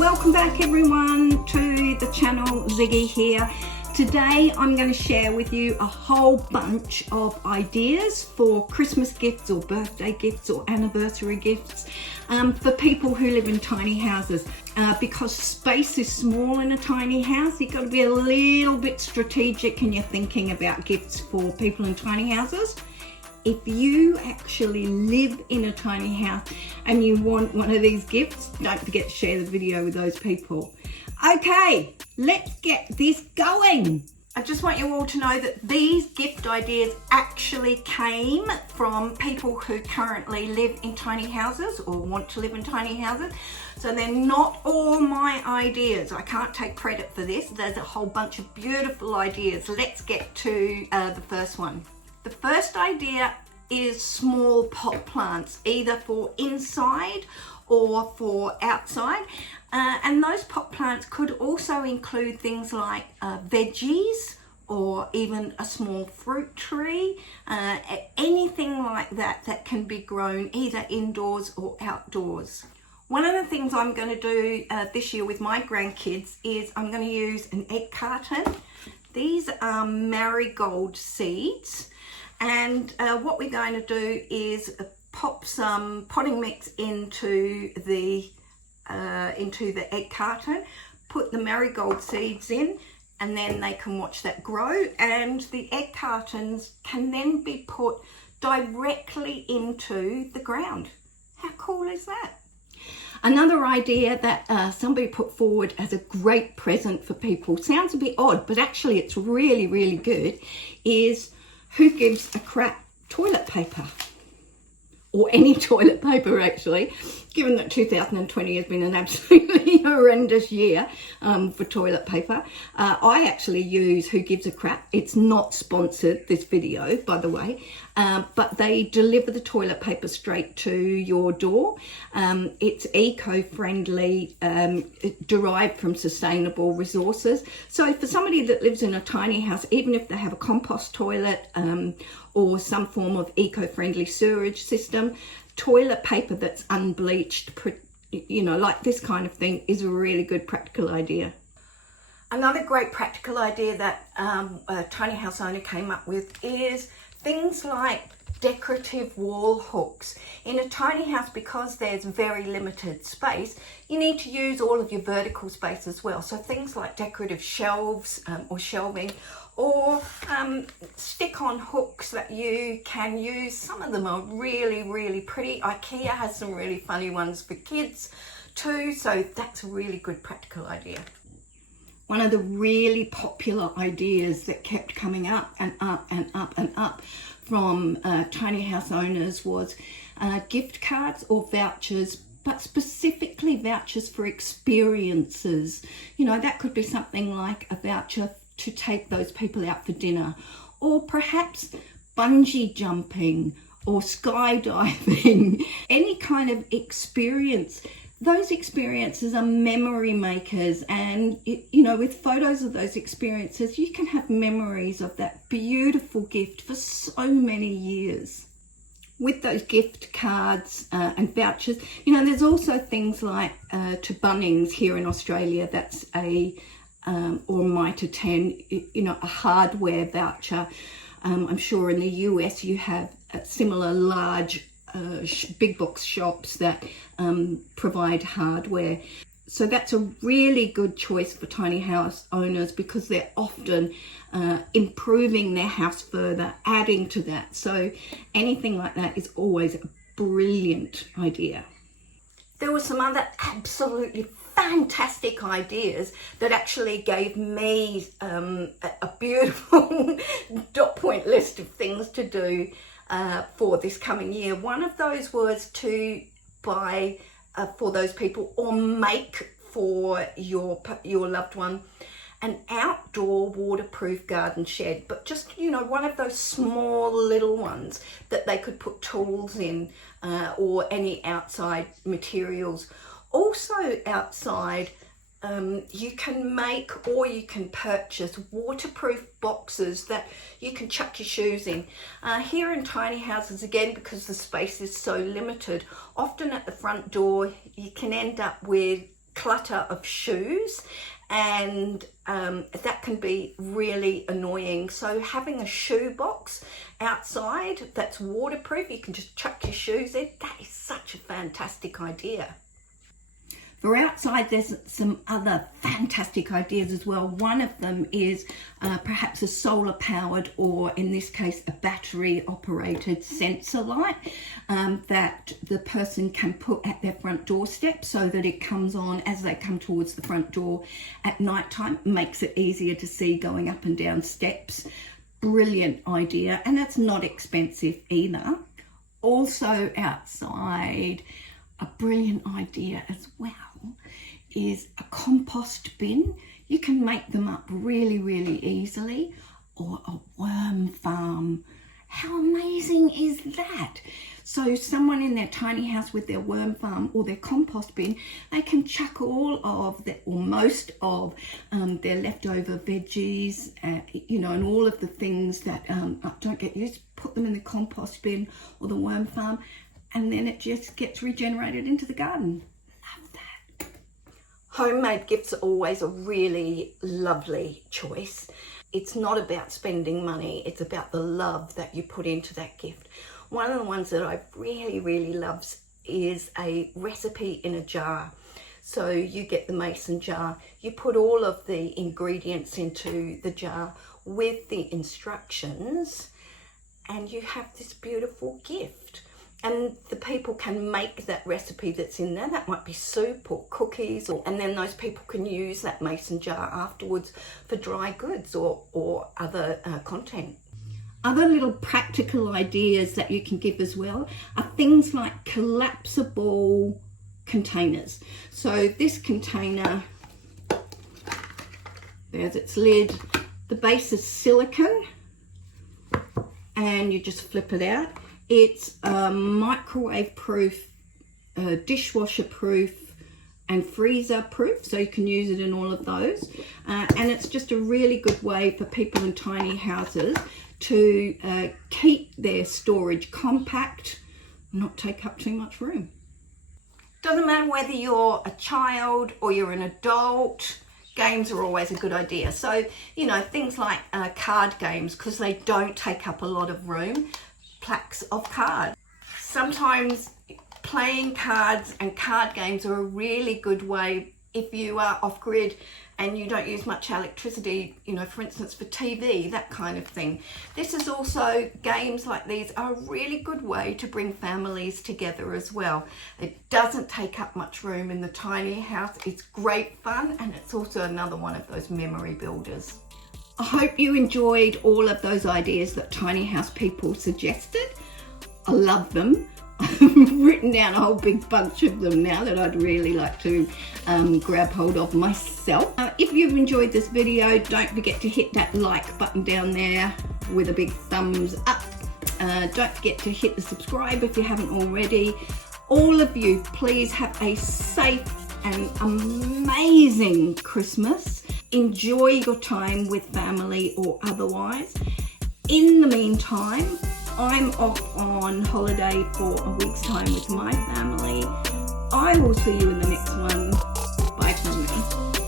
Welcome back everyone to the channel. Ziggy here. Today I'm going to share with you a whole bunch of ideas for Christmas gifts or birthday gifts or anniversary gifts for people who live in tiny houses. Because space is small in a tiny house, you've got to be a little bit strategic in your thinking about gifts for people in tiny houses. If you actually live in a tiny house and you want one of these gifts, don't forget to share the video with those people. Okay, let's get this going. I just want you all to know that these gift ideas actually came from people who currently live in tiny houses or want to live in tiny houses. So they're not all my ideas. I can't take credit for this. There's a whole bunch of beautiful ideas. Let's get to the first one. The first idea is small pot plants, either for inside or for outside. And those pot plants could also include things like veggies or even a small fruit tree, anything like that that can be grown either indoors or outdoors. One of the things I'm going to do this year with my grandkids is I'm going to use an egg carton. These are marigold seeds. And what we're going to do is pop some potting mix into the egg carton, put the marigold seeds in, and then they can watch that grow. And the egg cartons can then be put directly into the ground. How cool is that? Another idea that somebody put forward as a great present for people, sounds a bit odd, but actually it's really, really good, is who gives a crap toilet paper? Or any toilet paper actually, given that 2020 has been an absolutely horrendous year for toilet paper. I actually use Who Gives a Crap. It's not sponsored, this video, by the way, but they deliver the toilet paper straight to your door. It's eco-friendly, derived from sustainable resources. So for somebody that lives in a tiny house, even if they have a compost toilet, or some form of eco-friendly sewerage system, toilet paper that's unbleached, you know, like this kind of thing, is a really good practical idea. Another great practical idea that a tiny house owner came up with is things like decorative wall hooks. In a tiny house, because there's very limited space, you need to use all of your vertical space as well. So things like decorative shelves or shelving, or stick-on hooks that you can use. Some of them are really, really pretty. IKEA has some really funny ones for kids too, so that's a really good practical idea. One of the really popular ideas that kept coming up and up and up and up from tiny house owners was gift cards or vouchers, but specifically vouchers for experiences. You know, that could be something like a voucher to take those people out for dinner, or perhaps bungee jumping or skydiving, any kind of experience. Those experiences are memory makers, and you know, with photos of those experiences, you can have memories of that beautiful gift for so many years. With those gift cards and vouchers, you know, there's also things like to Bunnings here in Australia, that's a or Mitre 10, you know, a hardware voucher. I'm sure in the US you have similar large big box shops that provide hardware. So that's a really good choice for tiny house owners, because they're often improving their house further, adding to that. So anything like that is always a brilliant idea. There were some other absolutely fantastic ideas that actually gave me a beautiful dot point list of things to do for this coming year. One of those was to buy for those people, or make for your loved one, an outdoor waterproof garden shed, but just, you know, one of those small little ones that they could put tools in, or any outside materials. Also outside, you can make or you can purchase waterproof boxes that you can chuck your shoes in. Here in tiny houses, again, because the space is so limited, often at the front door you can end up with clutter of shoes, and that can be really annoying. So having a shoe box outside that's waterproof, you can just chuck your shoes in, that is such a fantastic idea. For outside, there's some other fantastic ideas as well. One of them is perhaps a solar powered, or in this case a battery operated sensor light that the person can put at their front doorstep, so that it comes on as they come towards the front door at night time. Makes it easier to see going up and down steps. Brilliant idea, and it's not expensive either. Also outside, a brilliant idea as well is a compost bin. You can make them up really, really easily, or a worm farm. How amazing is that? So someone in their tiny house with their worm farm or their compost bin, they can chuck all of the, or most of their leftover veggies, you know, and all of the things that don't get used, put them in the compost bin or the worm farm, and then it just gets regenerated into the garden. Love that. Homemade gifts are always a really lovely choice. It's not about spending money, it's about the love that you put into that gift. One of the ones that I really, really love is a recipe in a jar. So you get the mason jar, you put all of the ingredients into the jar with the instructions, and you have this beautiful gift. And the people can make that recipe that's in there. That might be soup or cookies, and then those people can use that mason jar afterwards for dry goods or other content. Other little practical ideas that you can give as well are things like collapsible containers. So this container, there's its lid. The base is silicone, and you just flip it out. It's microwave proof, dishwasher proof, and freezer proof, so you can use it in all of those. And it's just a really good way for people in tiny houses to keep their storage compact, not take up too much room. Doesn't matter whether you're a child or you're an adult, games are always a good idea. So, you know, things like card games, because they don't take up a lot of room. Plaques of cards. Sometimes playing cards and card games are a really good way if you are off grid and you don't use much electricity, you know, for instance for TV, that kind of thing. This is also, games like these are a really good way to bring families together as well. It doesn't take up much room in the tiny house. It's great fun, and it's also another one of those memory builders. I hope you enjoyed all of those ideas that tiny house people suggested. I love them. I've written down a whole big bunch of them now that I'd really like to grab hold of myself. If you've enjoyed this video, don't forget to hit that like button down there with a big thumbs up. Don't forget to hit the subscribe if you haven't already. All of you, please have a safe and amazing Christmas. Enjoy your time with family or otherwise. In the meantime, I'm off on holiday for a week's time with my family. I will see you in the next one. Bye from me.